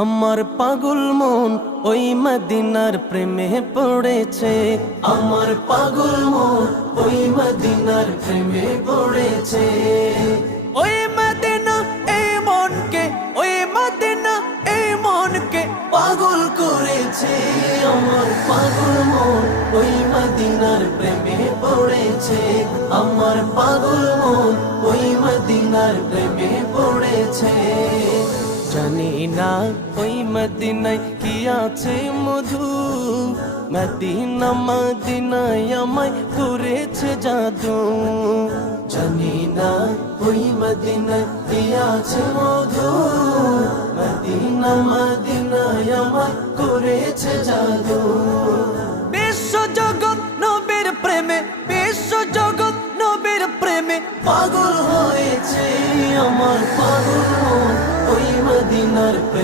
আমার পাগল মন ওই মদিনার প্রেমে পড়েছে। আমার পাগল মন ওই মদিনার প্রেমে পড়েছে। ওই মদিনা এই মনকে, ওই মদিনা এই মনকে পাগল করেছে। আমার পাগল মন ওই মদিনার প্রেমে পড়েছে। আমার পাগল মন ওই মদিনার প্রেমে পড়েছে। জানি না ওই মদিনায় কি আছে মধু, মদিনা মদিনায় আমায় করেছে জাদু। জানি না ওই মদিনায় কি আছে মধু, মদিনা মদিনায় আমায় করেছে জাদু। বিশ্ব জগৎ নবীর প্রেমে, বিশ্ব জগৎ নবীর প্রেমে পাগল হয়েছে। আমার পাগল মন ওই মদিনার